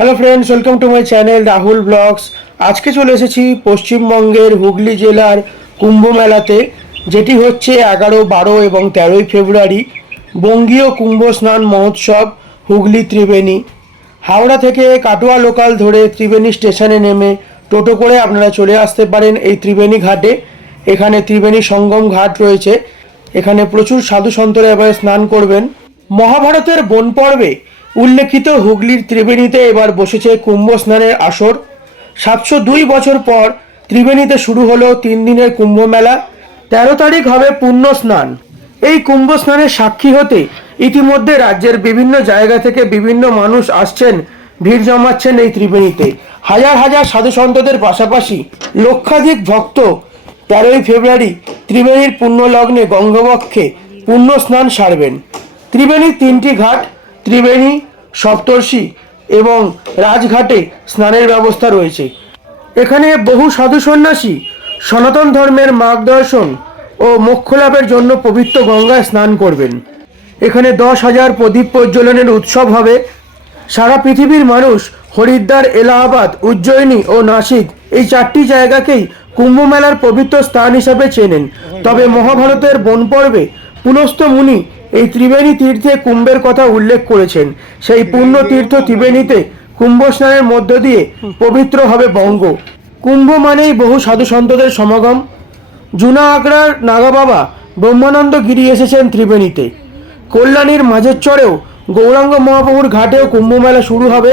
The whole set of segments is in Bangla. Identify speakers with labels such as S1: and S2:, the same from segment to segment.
S1: Hello friends welcome to my channel Rahul vlogs আজকে চলে এসেছি পশ্চিমবঙ্গের হুগলি জেলার কুম্ভ মেলাতে, যেটি হচ্ছে এগারো, বারো এবং তেরোই ফেব্রুয়ারি, বঙ্গীয় কুম্ভ স্নান মহোৎসব, হুগলি ত্রিবেণী। হাওড়া থেকে কাটোয়া লোকাল ধরে ত্রিবেণী স্টেশনে নেমে টোটো করে আপনারা চলে আসতে পারেন এই ত্রিবেণী ঘাটে। এখানে ত্রিবেণী সঙ্গম ঘাট রয়েছে। এখানে প্রচুর সাধু সন্তরা এবার স্নান করবেন। মহাভারতের বন পর্বে উল্লেখিত হুগলির ত্রিবেণীতে এবার বসেছে কুম্ভ স্নানের আসর। সাতশো দুই বছর পর ত্রিবেণীতে শুরু হলো তিন দিনের কুম্ভ মেলা তেরো তারিখ হবে পুণ্য স্নান এই কুম্ভ স্নানের সাক্ষী হতে ইতিমধ্যে রাজ্যের বিভিন্ন জায়গা থেকে বিভিন্ন মানুষ আসছেন, ভিড় জমাচ্ছেন এই ত্রিবেণীতে। হাজার হাজার সাধু সন্তদের পাশাপাশি লক্ষাধিক ভক্ত তেরোই ফেব্রুয়ারি ত্রিবেণীর পুণ্যলগ্নে গঙ্গবক্ষে পুণ্য স্নান সারবেন। ত্রিবেণীর তিনটি ঘাট ত্রিবেণী, সপ্তর্ষি এবং রাজঘাটে স্নানের ব্যবস্থা রয়েছে। এখানে বহু সাধু সন্ন্যাসী সনাতন ধর্মের মার্গদর্শন ও মোক্ষ লাভের জন্য পবিত্র গঙ্গায় স্নান করবেন। এখানে দশ হাজার প্রদীপ প্রজ্বলনের উৎসব হবে। সারা পৃথিবীর মানুষ হরিদ্বার, এলাহাবাদ, উজ্জয়িনী ও নাসিক এই চারটি জায়গাকেই কুম্ভ মেলার পবিত্র স্থান হিসাবে চেনেন। তবে মহাভারতের বন পর্বে পুলস্ত মুনি এই ত্রিবেণী তীর্থে কুম্ভের কথা উল্লেখ করেছেন। সেই পূর্ণ তীর্থ ত্রিবেণীতে কুম্ভ। স্নানের মধ্য দিয়ে পবিত্র হবে বঙ্গ। কুম্ভ মানেই বহু সাধু সন্তদের সমাগম। জুনা আগ্রার নাগা বাবা ব্রহ্মানন্দ গিরি এসেছেন ত্রিবেণীতে। কল্যাণীর মাঝের চরেও গৌরাঙ্গ মহাপ্রভুর ঘাটেও কুম্ভ মেলা শুরু হবে।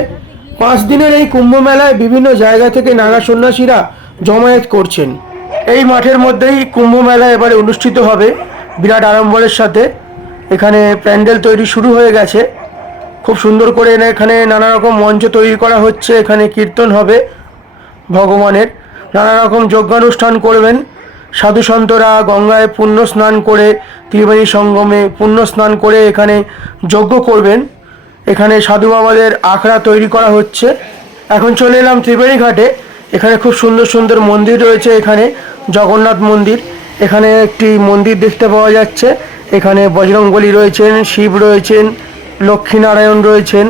S1: পাঁচ দিনের এই কুম্ভ মেলায় বিভিন্ন জায়গা থেকে নাগা সন্ন্যাসীরা জমায়েত করছেন। এই মাঠের মধ্যেই কুম্ভ মেলা এবারে অনুষ্ঠিত হবে। বিরাট আড়ম্বরের সাথে। এখানে প্যান্ডেল তৈরি শুরু হয়ে গেছে। খুব সুন্দর করে এখানে নানা রকম মঞ্চ তৈরি করা হচ্ছে। এখানে কীর্তন হবে ভগবানের। নানা রকম যজ্ঞানুষ্ঠান করবেন। সাধু সন্তরা গঙ্গায় পুণ্য স্নান করে, ত্রিবেণী সঙ্গমে পুণ্য স্নান করে এখানে যজ্ঞ করবেন। এখানে সাধু বাবাদের আখড়া তৈরি করা হচ্ছে। এখন চলে এলাম ত্রিবেণী ঘাটে। এখানে খুব সুন্দর সুন্দর মন্দির রয়েছে এখানে। জগন্নাথ মন্দির। এখানে একটি মন্দির দেখতে পাওয়া যাচ্ছে। এখানে বজরংবলী রয়েছেন, শিব রয়েছেন, লক্ষ্মীনারায়ণ রয়েছেন।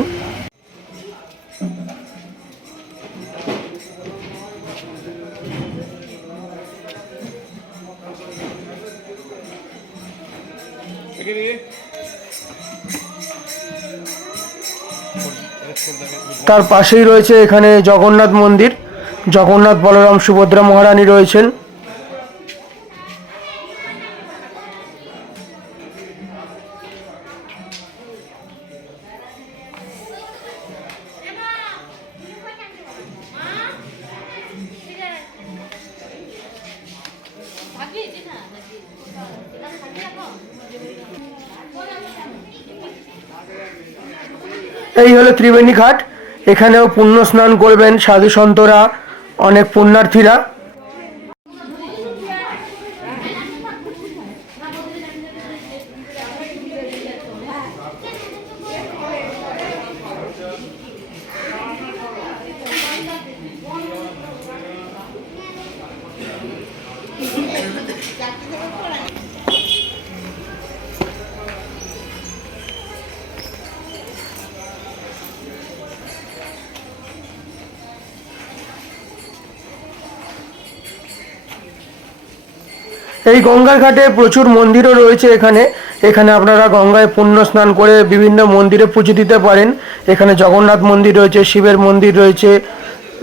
S1: তার পাশেই রয়েছে এখানে জগন্নাথ মন্দির। জগন্নাথ বলরাম সুভদ্রা মহারানী রয়েছেন। এই হলো ত্রিবেণী ঘাট। এখানেও পুণ্য স্নান করবেন সাধু সন্তরা অনেক পুণ্যার্থীরা। এই গঙ্গার ঘাটে প্রচুর মন্দিরও রয়েছে এখানে। এখানে আপনারা গঙ্গায় পুণ্য স্নান করে বিভিন্ন মন্দিরে পুজো দিতে পারেন। এখানে জগন্নাথ মন্দির রয়েছে, শিবের মন্দির রয়েছে,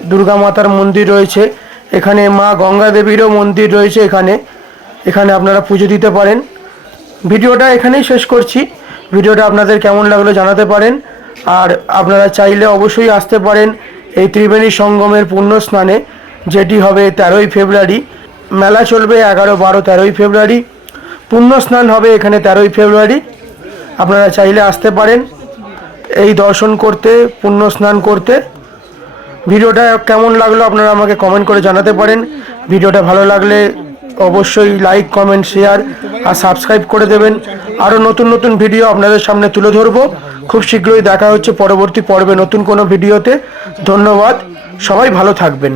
S1: দুর্গা মাতার মন্দির রয়েছে। এখানে মা গঙ্গা দেবীরও মন্দির রয়েছে এখানে। এখানে আপনারা পুজো দিতে পারেন। ভিডিওটা এখানেই শেষ করছি। ভিডিওটা আপনাদের কেমন লাগল জানাতে পারেন। আর আপনারা চাইলে অবশ্যই আসতে পারেন এই ত্রিবেণী সঙ্গমের পুণ্য স্নানে, যেটি হবে তেরোই ফেব্রুয়ারি। মেলা চলবে এগারো, বারো, তেরোই ফেব্রুয়ারি। পুণ্য স্নান হবে এখানে তেরোই ফেব্রুয়ারি। আপনারা চাইলে আসতে পারেন এই দর্শন করতে পুণ্য স্নান করতে। ভিডিওটা কেমন লাগল আপনারা আমাকে কমেন্ট করে জানাতে পারেন। ভিডিওটা ভালো লাগলে অবশ্যই লাইক কমেন্ট শেয়ার আর সাবস্ক্রাইব করে দেবেন। আরও নতুন নতুন ভিডিও আপনাদের সামনে তুলে ধরবো। খুব শীঘ্রই দেখা হচ্ছে পরবর্তী পর্বে নতুন কোনো ভিডিওতে। ধন্যবাদ। সবাই ভালো থাকবেন।